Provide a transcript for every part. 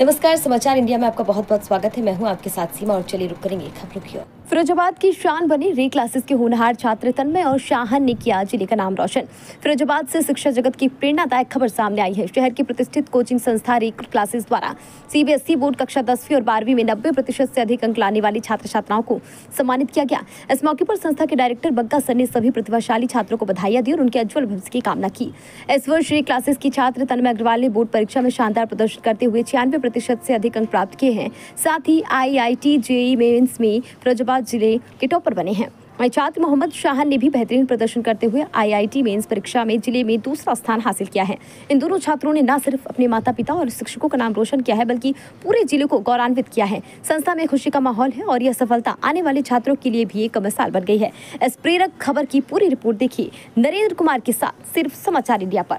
नमस्कार, समाचार इंडिया में आपका बहुत बहुत स्वागत है। मैं हूं आपके साथ सीमा और चलिए रुक करेंगे खबरों की ओर। फिरोजाबाद की शान बने री क्लासेस के होनहार छात्र तन्मय और शाहन ने किया जिले का नाम रोशन। फिरोजाबाद से शिक्षा जगत की प्रेरणादायक खबर सामने आई है। शहर की प्रतिष्ठित कोचिंग संस्था री क्लासेस द्वारा सीबीएसई बोर्ड कक्षा 10वीं और 12वीं में 90% से अधिक अंक लाने वाली छात्र छात्राओं को सम्मानित किया गया। इस मौके पर संस्था के डायरेक्टर बग्गा सर ने सभी प्रतिभाशाली छात्रों को बधाइयां दी और उनके उज्जवल भविष्य की कामना की। इस वर्ष री क्लासेस की छात्र तन्मय अग्रवाल ने बोर्ड परीक्षा में शानदार प्रदर्शन करते हुए 96% से अधिक अंक प्राप्त किए हैं। साथ ही IIT JEE मेंस में फिरोजाबाद जिले के टॉपर बने हैं। वहीं छात्र मोहम्मद शाहन ने भी बेहतरीन प्रदर्शन करते हुए IIT मेंस परीक्षा में जिले में दूसरा स्थान हासिल किया है। इन दोनों छात्रों ने न सिर्फ अपने माता पिता और शिक्षकों का नाम रोशन किया है, बल्कि पूरे जिले को गौरवान्वित किया है। संस्था में खुशी का माहौल है और यह सफलता आने वाले छात्रों के लिए भी एक मिसाल बन गई है। इस प्रेरक खबर की पूरी रिपोर्ट देखिए नरेंद्र कुमार के साथ सिर्फ समाचार इंडिया पर।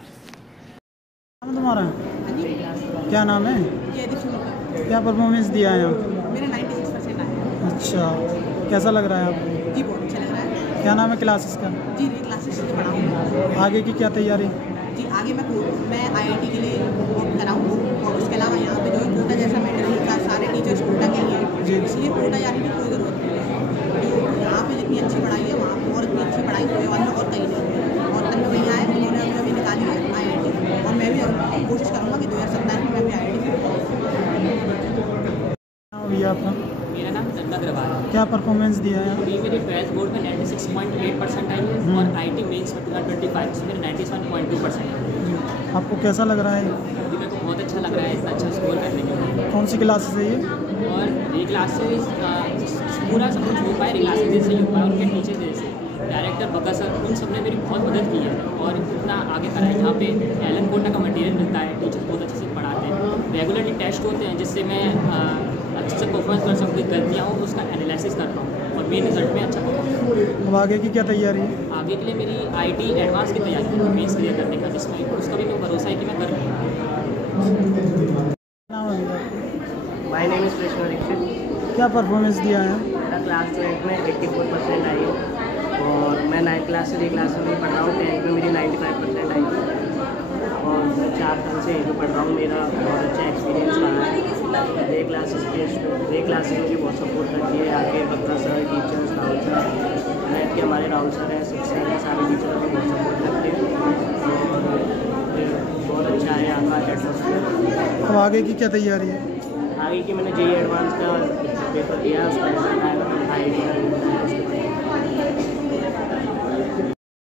तुम्हारा क्या नाम है? क्या परफॉर्मेंस दिया है यहाँ? मेरा 96% आया। अच्छा, कैसा लग रहा है आपको? जी बहुत अच्छा लग रहा है। क्या नाम है क्लासेस का? जी रे क्लासेस से पढ़ा हूँ। आगे की क्या तैयारी? जी आगे मैं IIT के लिए कराऊँ और उसके अलावा यहाँ पे जो है कोटा जैसा मैटर होता है, सारे टीचर्स कोटा के ही हैं, इसलिए कोटा जाने की कोई ज़रूरत नहीं है। तो यहाँ पे जितनी अच्छी पढ़ाई है वहाँ पर और इतनी अच्छी पढ़ाई होने वाली और कहीं नहीं। और तन्मय भैया आए, उन्होंने अभी निकाली है IIT और मैं भी कोशिश करूँगा कि 2027 में मैं भी IIT भैया आपका? मेरा नाम तन्मय अग्रवाल है। क्या परफॉर्मेंस दिया है? अभी मेरी 12th बोर्ड में 96.8% आई है और IIT मेंस में 2025 से मेरे 97.2% है। आपको कैसा लग रहा है? अभी मेरे को बहुत अच्छा लग रहा है इतना अच्छा स्कोर करने के बाद। कौन सी क्लासेस है ये? और री क्लासेस पूरा सब कुछ हो पाए, री क्लासेस जैसे ही हो पाए, उनके टीचर जैसे डायरेक्टर बग्गा सर, उन सब ने मेरी बहुत मदद की है और इतना आगे करा है। यहाँ पे एलन कोटा का मटेरियल मिलता है, टीचर्स बहुत अच्छे से पढ़ाते हैं, रेगुलरली टेस्ट होते हैं जिससे मैं अच्छे से परफॉर्मेंस कर सकूँ। गलतियाँ हो उसका एनालिसिस करता हूँ और मेन रिजल्ट में अच्छा परफॉर्मेंस। अब आगे की क्या तैयारी है? आगे के लिए मेरी IIT एडवांस की तैयारी है मेंस क्लियर करने का, जिसमें उसका भी मेरे को भरोसा है कि मैं कर लूँगा। My name is Krishna Dikshit. क्या परफॉर्मेंस दिया है? मेरा क्लास 12 में 84% आई है और मैं 9th क्लास से री क्लास में पढ़ रहा हूँ। 10th में मेरी 95% आई है और मैं 4 साल से यहीं पढ़ रहा हूँ। मेरा बहुत अच्छा एक्सपीरियंस रहा है। रे क्लासेस मुझे बहुत सपोर्ट करती है। आगे Bagga sir, teachers, Rahul sir, math के हमारे राहुल सर हैं, शिक्षक हैं, सारे टीचर भी बहुत सपोर्ट करते हैं और बहुत अच्छा है यहाँ का एटमोसफियर। अब आगे की क्या तैयारी है? आगे की मैंने JEE एडवांस का पेपर दिया है, उसका रिजल्ट आएगा तो IIT का मिलता है।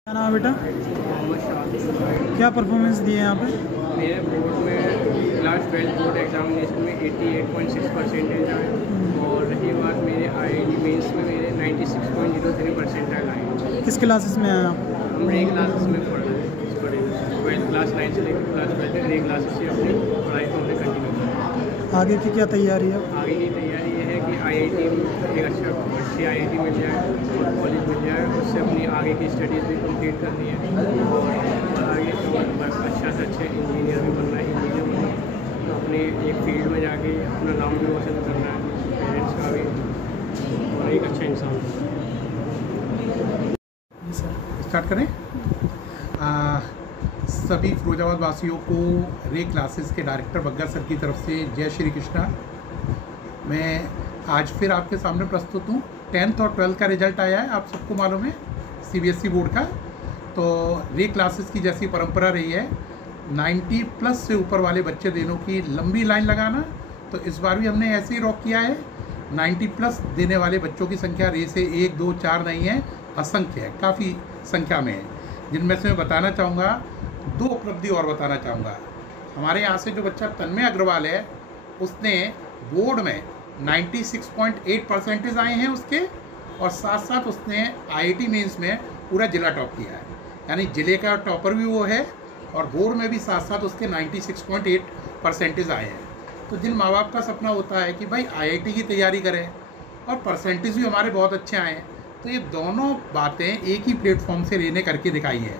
क्या नाम है बेटा? क्या परफॉर्मेंस दिए हैं यहाँ पे? मेरे बोर्ड में क्लास 12 बोर्ड एग्जामिनेशन में 88.6% आए और रही बात मेरे IIT मेंस में मेरे 96.03% आए। किस क्लासेस में आए आप? हम रे क्लासेस में पढ़ रहे हैं। 12 क्लास 9 से लेकर क्लास 12 तक रे क्लासेस से अपनी पढ़ाई को हमने कंटिन्यू किया। आगे की क्या तैयारी है? आगे की तैयारी ये है कि IIT में एक अच्छी IIT मिल जाए और कॉलेज मिल जाए, उससे अपनी आगे की स्टडीज़ भी कंप्लीट करनी है और आगे तो बस अच्छा से अच्छे इंजीनियर भी बनना है। इंजीनियर मतलब अपने एक फील्ड में जाके अपना नाम भी रोशन करना है, पेरेंट्स का भी, और एक अच्छा इंसान। स्टार्ट करें। सभी फिरोजाबाद वासियों को रे क्लासेस के डायरेक्टर बग्गा सर की तरफ से जय श्री कृष्णा। मैं आज फिर आपके सामने प्रस्तुत हूँ। 10th और 12th का रिजल्ट आया है, आप सबको मालूम है, CBSE बोर्ड का। तो रे क्लासेस की जैसी परंपरा रही है 90+ से ऊपर वाले बच्चे देनों की लंबी लाइन लगाना, तो इस बार भी हमने ऐसे ही रॉक किया है। 90+ देने वाले बच्चों की संख्या रे से 1, 2, 4 नहीं है, असंख्य है, काफ़ी संख्या में है, जिनमें से मैं बताना चाहूँगा 2 उपलब्धि और बताना चाहूँगा। हमारे यहाँ से जो बच्चा तन्मय अग्रवाल है, उसने बोर्ड में 96.8% आए हैं उसके, और साथ साथ उसने IIT मेंस में पूरा जिला टॉप किया है, यानी जिले का टॉपर भी वो है और बोर्ड में भी साथ साथ उसके 96.8% आए हैं। तो जिन माँ बाप का सपना होता है कि भाई IIT की तैयारी करें और परसेंटेज भी हमारे बहुत अच्छे आए हैं, तो ये दोनों बातें एक ही प्लेटफॉर्म से रेने करके दिखाई है।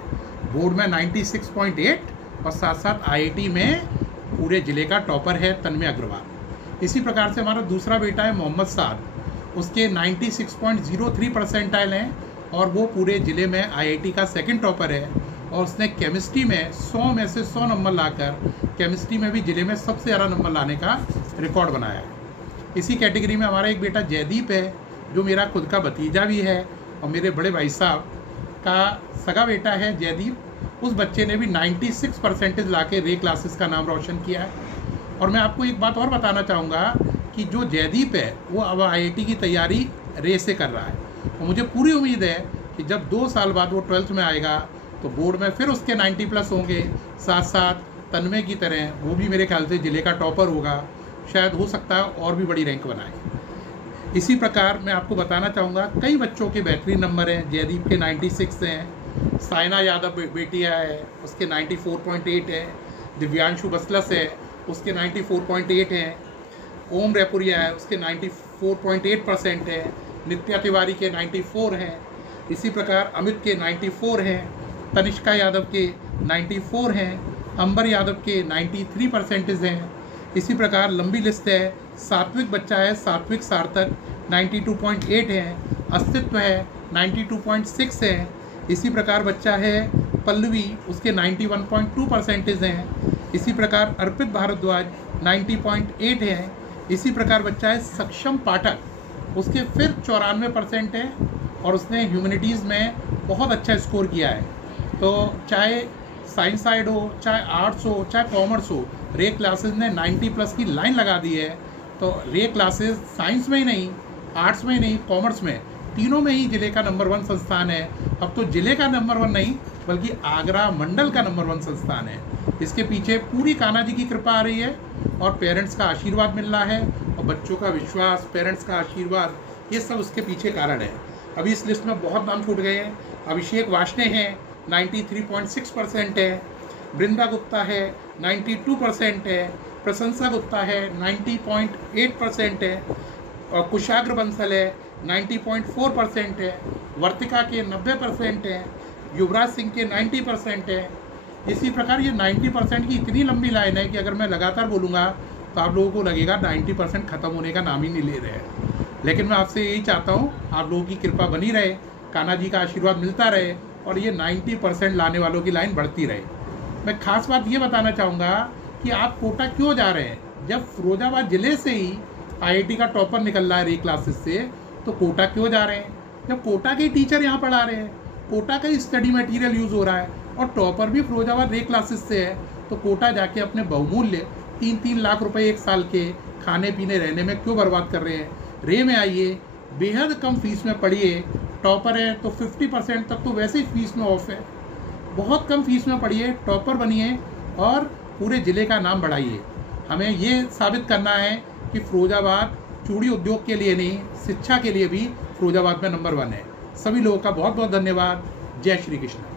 बोर्ड में 96.8 और साथ साथ IIT में पूरे ज़िले का टॉपर है तन्मय अग्रवाल। इसी प्रकार से हमारा दूसरा बेटा है मोहम्मद साद, उसके 96.03 परसेंटाइल हैं और वो पूरे ज़िले में IIT का सेकंड टॉपर है और उसने केमिस्ट्री में 100 में से 100 नंबर लाकर केमिस्ट्री में भी ज़िले में सबसे ज़्यादा नंबर लाने का रिकॉर्ड बनाया है। इसी कैटेगरी में हमारा एक बेटा जयदीप है, जो मेरा खुद का भतीजा भी है और मेरे बड़े भाई साहब का सगा बेटा है जयदीप। उस बच्चे ने भी 96% ला के रे क्लासेस का नाम रोशन किया है। और मैं आपको एक बात और बताना चाहूँगा कि जो जयदीप है वो अब IIT की तैयारी रे से कर रहा है, और मुझे पूरी उम्मीद है कि जब 2 साल बाद वो 12th में आएगा तो बोर्ड में फिर उसके 90+ होंगे। साथ साथ तन्मय की तरह वो भी मेरे ख्याल से ज़िले का टॉपर होगा, शायद हो सकता है और भी बड़ी रैंक बनाए। इसी प्रकार मैं आपको बताना चाहूँगा कई बच्चों के बेहतरीन नंबर हैं। जयदीप के 96 हैं, साइना यादव बेटिया है उसके 94.8 है, दिव्यांशु बसलस है उसके 94.8 हैं, ओम रेपुरिया है उसके 94.8% है, नित्या तिवारी के 94 हैं, इसी प्रकार अमित के 94 हैं, तनिष्का यादव के 94 हैं, अंबर यादव के 93% हैं। इसी प्रकार लंबी लिस्ट है। सात्विक बच्चा है, सात्विक सार्थक 92.8 है, अस्तित्व है 92.6 है। इसी प्रकार बच्चा है पल्लवी, उसके 91.2% हैं। इसी प्रकार अर्पित भारद्वाज 90.8 है। इसी प्रकार बच्चा है सक्षम पाठक, उसके फिर 94% है और उसने ह्यूमैनिटीज़ में बहुत अच्छा स्कोर किया है। तो चाहे साइंस साइड हो, चाहे आर्ट्स हो, चाहे कॉमर्स हो, रे क्लासेस ने 90+ की लाइन लगा दी है। तो रे क्लासेस साइंस में ही नहीं, आर्ट्स में ही नहीं, कॉमर्स में, तीनों में ही जिले का नंबर 1 संस्थान है। अब तो जिले का नंबर 1 नहीं बल्कि आगरा मंडल का नंबर 1 संस्थान है। इसके पीछे पूरी कान्हा जी की कृपा आ रही है और पेरेंट्स का आशीर्वाद मिल रहा है और बच्चों का विश्वास, पेरेंट्स का आशीर्वाद, ये सब उसके पीछे कारण है। अभी इस लिस्ट में बहुत नाम छूट गए हैं। अभिषेक वाशने हैं 93.6% है, वृंदा गुप्ता है 92% है, प्रशंसा गुप्ता है 90.8% है और कुशाग्र बंसल है 90.4% है, वर्तिका के 90% है, युवराज सिंह के 90% है। इसी प्रकार ये 90% की इतनी लंबी लाइन है कि अगर मैं लगातार बोलूँगा तो आप लोगों को लगेगा 90% ख़त्म होने का नाम ही नहीं ले रहे हैं। लेकिन मैं आपसे यही चाहता हूँ आप लोगों की कृपा बनी रहे, कान्हा जी का आशीर्वाद मिलता रहे और ये 90% लाने वालों की लाइन बढ़ती रहे। मैं खास बात ये बताना चाहूँगा कि आप कोटा क्यों जा रहे हैं। जब फिरोजाबाद ज़िले से ही IIT का टॉपर निकल रहा है रे क्लासेस से, तो कोटा क्यों जा रहे हैं। जब कोटा के टीचर यहाँ पढ़ा रहे हैं, कोटा का ही स्टडी मटेरियल यूज़ हो रहा है और टॉपर भी फिरोजाबाद रे क्लासेस से है, तो कोटा जाके अपने बहुमूल्य 3-3 लाख रुपए एक साल के खाने पीने रहने में क्यों बर्बाद कर रहे हैं। रे में आइए, बेहद कम फीस में पढ़िए, टॉपर है तो 50% तक तो वैसे ही फीस में ऑफ है। बहुत कम फीस में पढ़िए, टॉपर बनिए और पूरे ज़िले का नाम बढ़ाइए। हमें ये साबित करना है कि फिरोजाबाद चूड़ी उद्योग के लिए नहीं, शिक्षा के लिए भी फिरोजाबाद में नंबर 1 है। सभी लोगों का बहुत बहुत धन्यवाद। जय श्री कृष्ण।